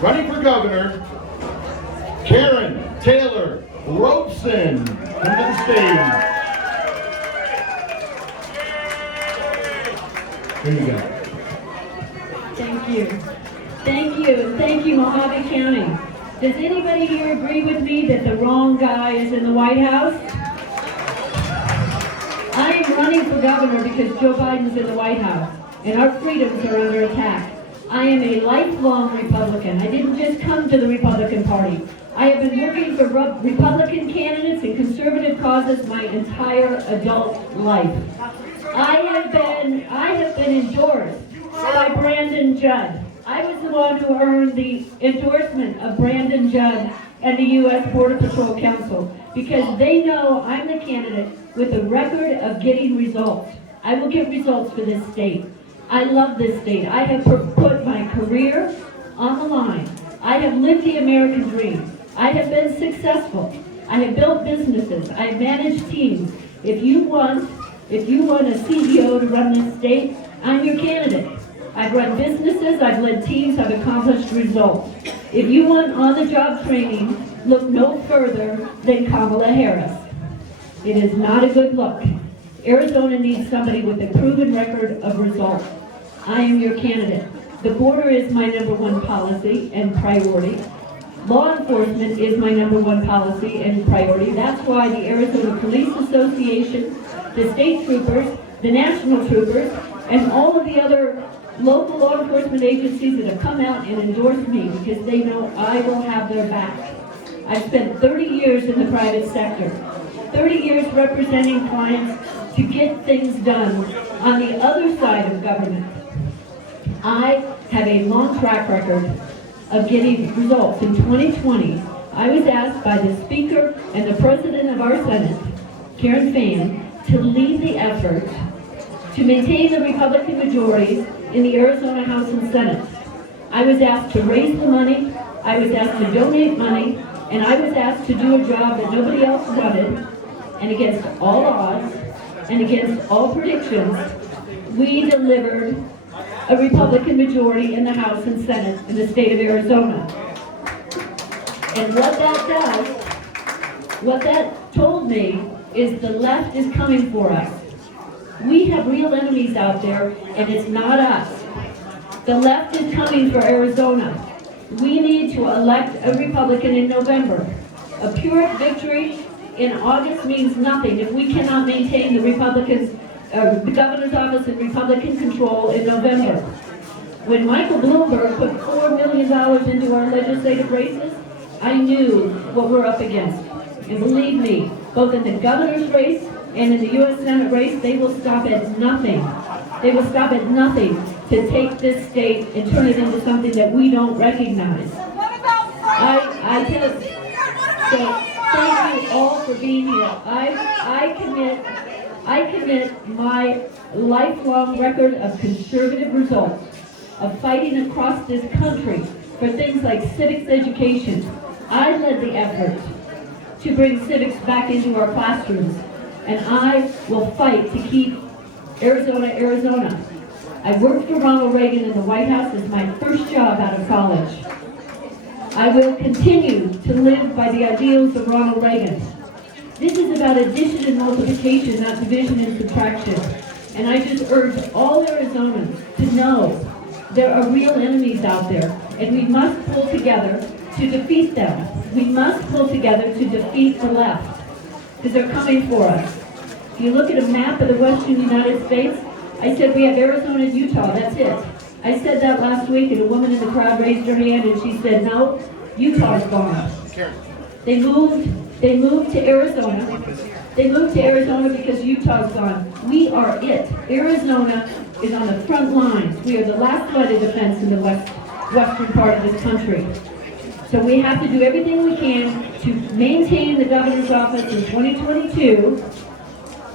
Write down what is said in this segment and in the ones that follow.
Running for governor, Karrin Taylor Robson. Come to the stage. Here you go. Thank you. Thank you, and thank you, Mohave County. Does anybody here agree with me that the wrong guy is in the White House? I am running for governor because Joe Biden's in the White House, and our freedoms are under attack. I am a lifelong Republican. I didn't just come to the Republican Party. I have been working for Republican candidates and conservative causes my entire adult life. I have been endorsed by Brandon Judd. I was the one who earned the endorsement of Brandon Judd and the U.S. Border Patrol Council because they know I'm the candidate with a record of getting results. I will get results for this state. I love this state. I have put my career on the line. I have lived the American dream. I have been successful. I have built businesses. I have managed teams. If you want a CEO to run this state, I'm your candidate. I've run businesses, I've led teams, I've accomplished results. If you want on-the-job training, look no further than Kamala Harris. It is not a good look. Arizona needs somebody with a proven record of results. I am your candidate. The border is my #1 policy and priority. Law enforcement is my #1 policy and priority. That's why the Arizona Police Association, the state troopers, the national troopers, and all of the other local law enforcement agencies that have come out and endorsed me because they know I will have their back. I've spent 30 years in the private sector, 30 years representing clients to get things done on the other side of government. I have a long track record of getting results. In 2020, I was asked by the Speaker and the President of our Senate, Karrin, to lead the effort to maintain the Republican majorities in the Arizona House and Senate. I was asked to raise the money, I was asked to donate money, and I was asked to do a job that nobody else wanted, and against all odds, and against all predictions, we delivered a Republican majority in the House and Senate in the state of Arizona. And what that told me is the left is coming for us. We have real enemies out there, and it's not us. The left is coming for Arizona. We need to elect a Republican in November. A Pyrrhic victory in August means nothing if we cannot maintain the the governor's office in Republican control in November. When Michael Bloomberg put $4 million into our legislative races, I knew what we're up against. And believe me, both in the governor's race and in the U.S. Senate race, they will stop at nothing. They will stop at nothing to take this state and turn it into something that we don't recognize. So thank you all for being here. I commit my lifelong record of conservative results, of fighting across this country for things like civics education. I led the effort to bring civics back into our classrooms, and I will fight to keep Arizona, Arizona. I worked for Ronald Reagan in the White House as my first job out of college. I will continue to live by the ideals of Ronald Reagan. This is about addition and multiplication, not division and subtraction. And I just urge all Arizonans to know there are real enemies out there, and we must pull together to defeat them. We must pull together to defeat the left, because they're coming for us. If you look at a map of the western United States, I said we have Arizona and Utah, that's it. I said that last week, and a woman in the crowd raised her hand, and she said, no, Utah's gone. They moved to Arizona. They moved to Arizona because Utah's gone. We are it. Arizona is on the front lines. We are the last line of defense in the western part of this country. So we have to do everything we can to maintain the governor's office in 2022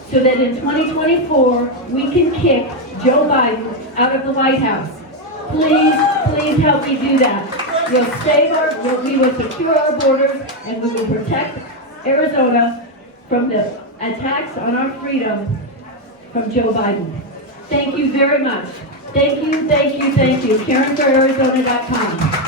so that in 2024 we can kick Joe Biden out of the White House. Please, please help me do that. We will secure our borders, and we will protect Arizona from the attacks on our freedom from Joe Biden. Thank you very much. Thank you, thank you, thank you. KarrinForArizona.com.